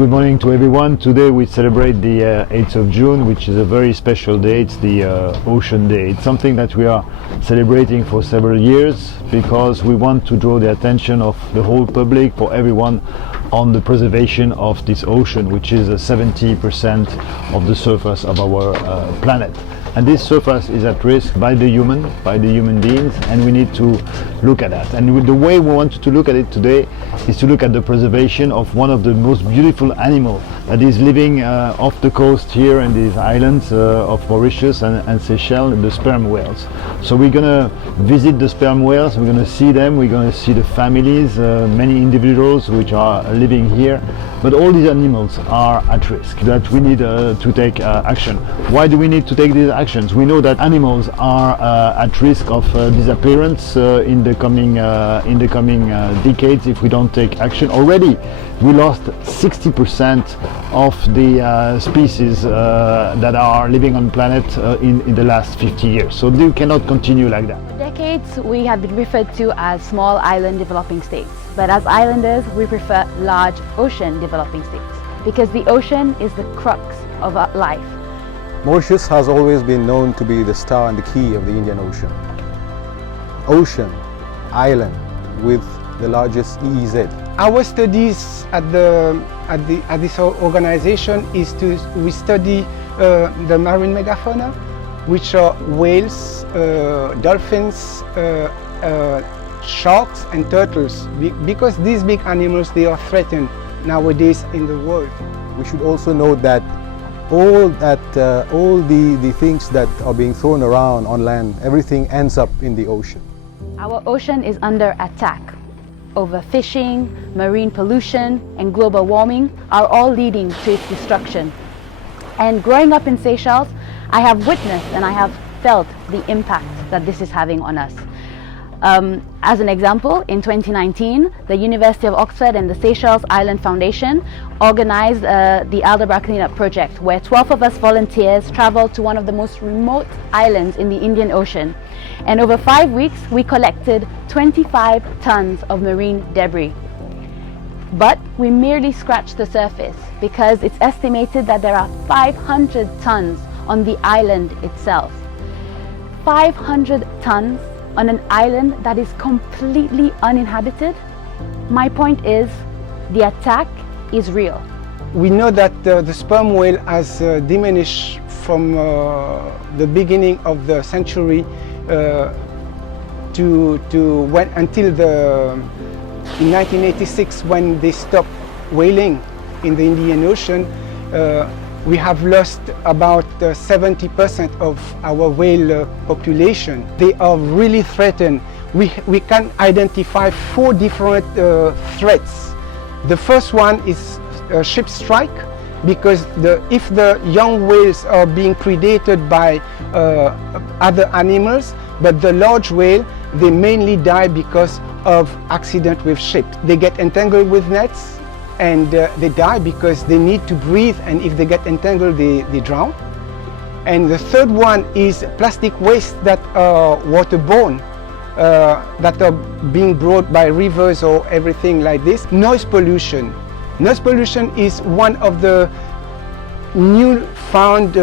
Good morning to everyone. Today we celebrate the 8th of June, which is a very special day. It's the Ocean Day. It's something that we are celebrating for several years because we want to draw the attention of the whole public, for everyone, on the preservation of this ocean, which is 70% of the surface of our planet. And this surface is at risk by the human beings, and we need to look at that. And the way we want to look at it today is to look at the preservation of one of the most beautiful animals that is living off the coast here in these islands of Mauritius and Seychelles, the sperm whales. So we're gonna visit the sperm whales, we're gonna see them, we're gonna see the families, many individuals which are living here. But all these animals are at risk, that we need to take action. Why do we need to take these actions? We know that animals are at risk of disappearance in the coming decades if we don't take action. Already we lost 60% of the species that are living on the planet in the last 50 years. So they cannot continue like that. For decades we have been referred to as small island developing states. But as islanders, we prefer large ocean developing states because the ocean is the crux of our life. Mauritius has always been known to be the star and the key of the Indian Ocean. Ocean, island with the largest EEZ. Our studies at this organization is we study the marine megafauna, which are whales, dolphins, sharks and turtles, because these big animals, they are threatened nowadays in the world. We should also note that all the things that are being thrown around on land, everything ends up in the ocean. Our ocean is under attack. Overfishing, marine pollution and global warming are all leading to its destruction. And growing up in Seychelles, I have witnessed and I have felt the impact that this is having on us. As an example, in 2019, the University of Oxford and the Seychelles Island Foundation organized the Aldebarach cleanup project, where 12 of us volunteers traveled to one of the most remote islands in the Indian Ocean. And over 5 weeks, we collected 25 tons of marine debris. But we merely scratched the surface because it's estimated that there are 500 tons on the island itself. 500 tons on an island that is completely uninhabited? My point is, the attack is real. We know that the sperm whale has diminished from the beginning of the century until in 1986, when they stopped whaling in the Indian Ocean. We have lost about 70% of our whale population. They are really threatened. We can identify 4 different threats. The first one is ship strike, because if the young whales are being predated by other animals, but the large whale, they mainly die because of accident with ships. They get entangled with nets, and they die because they need to breathe, and if they get entangled, they drown. And the third one is plastic waste that are waterborne, that are being brought by rivers or everything like this. Noise pollution. Noise pollution is one of the new found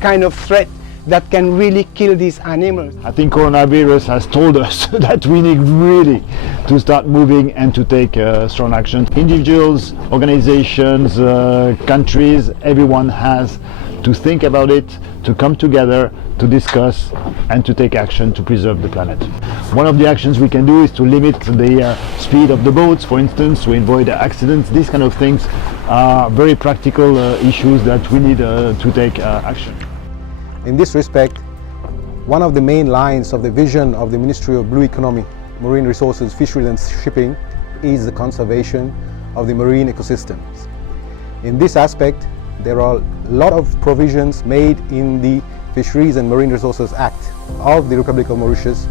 kind of threat that can really kill these animals. I think coronavirus has told us that we need really to start moving and to take strong action. Individuals, organizations, countries, everyone has to think about it, to come together, to discuss and to take action to preserve the planet. One of the actions we can do is to limit the speed of the boats, for instance, to avoid accidents. These kind of things are very practical issues that we need to take action. In this respect, one of the main lines of the vision of the Ministry of Blue Economy, Marine Resources, Fisheries and Shipping is the conservation of the marine ecosystems. In this aspect, there are a lot of provisions made in the Fisheries and Marine Resources Act of the Republic of Mauritius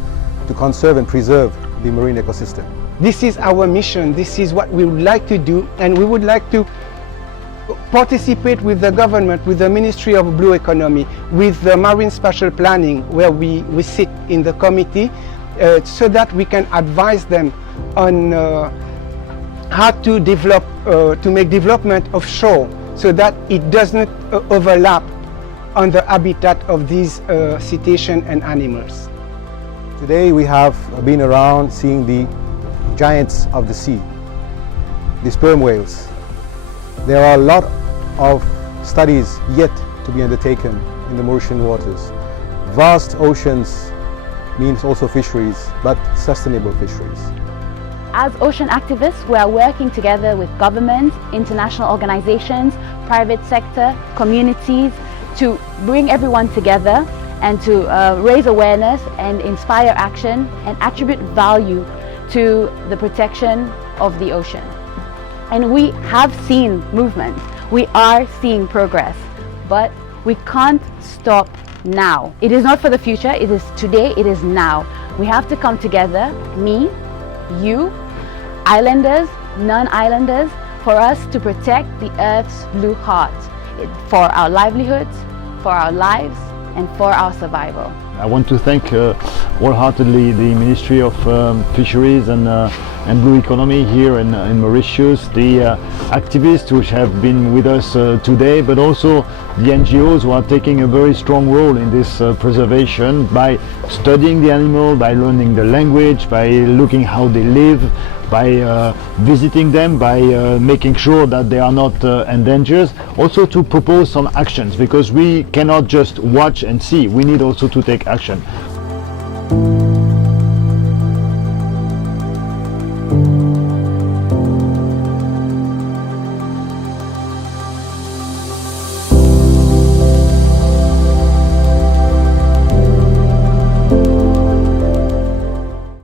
to conserve and preserve the marine ecosystem. This is our mission, this is what we would like to do, and we would like to participate with the government, with the Ministry of Blue Economy, with the Marine Spatial Planning, where we sit in the committee, so that we can advise them on how to develop, to make development offshore so that it does not overlap on the habitat of these cetacean and animals. Today we have been around seeing the giants of the sea, the sperm whales. There are a lot of studies yet to be undertaken in the Mauritian waters. Vast oceans means also fisheries, but sustainable fisheries. As ocean activists, we are working together with governments, international organizations, private sector, communities to bring everyone together and to raise awareness and inspire action and attribute value to the protection of the ocean. And we have seen movement, we are seeing progress, but we can't stop now. It is not for the future, it is today, it is now. We have to come together, me, you, islanders, non-islanders, for us to protect the Earth's blue heart, for our livelihoods, for our lives, and for our survival. I want to thank wholeheartedly the Ministry of Fisheries and Blue Economy here in Mauritius, the activists which have been with us today, but also the NGOs who are taking a very strong role in this preservation by studying the animal, by learning the language, by looking how they live, by visiting them, by making sure that they are not endangered, also to propose some actions, because we cannot just watch and see, we need also to take action.